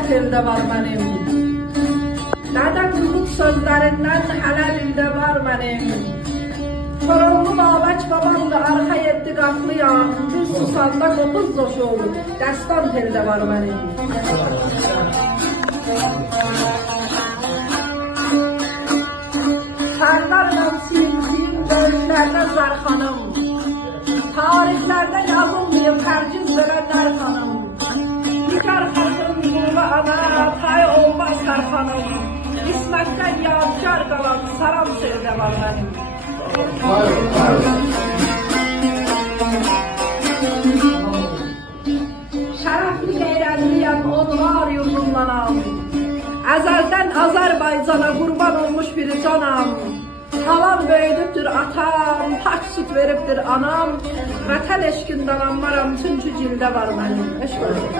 Həsrət eldə var mənim. Dədə Qurqud sözlərindən hələl ildə var mənim. Koroğlu Babək babam da arxa yeddi qaplıyam. Bir susanda qopuz coşur, dəstan teldə var mənim. Sərdarla silim döyüşlərdə Zərxanım. Tarixlərdə yazılmayıb hərgiz verənlər xanım. Nikar xalqın qulva ana, tay olmaz hər xanım. İsmətdən yadkar qalan saram sevdə var mənim. Şərəfli qeyrətliyəm, onlar yurdumdanam. Əzəldən Azərbaycana qurban olmuş bir canam. Halam böyüdübdür atam, paç süt veribdir anam. Vətən eşqindən anmaram, çünki cildə var mənim. Eşq olsun.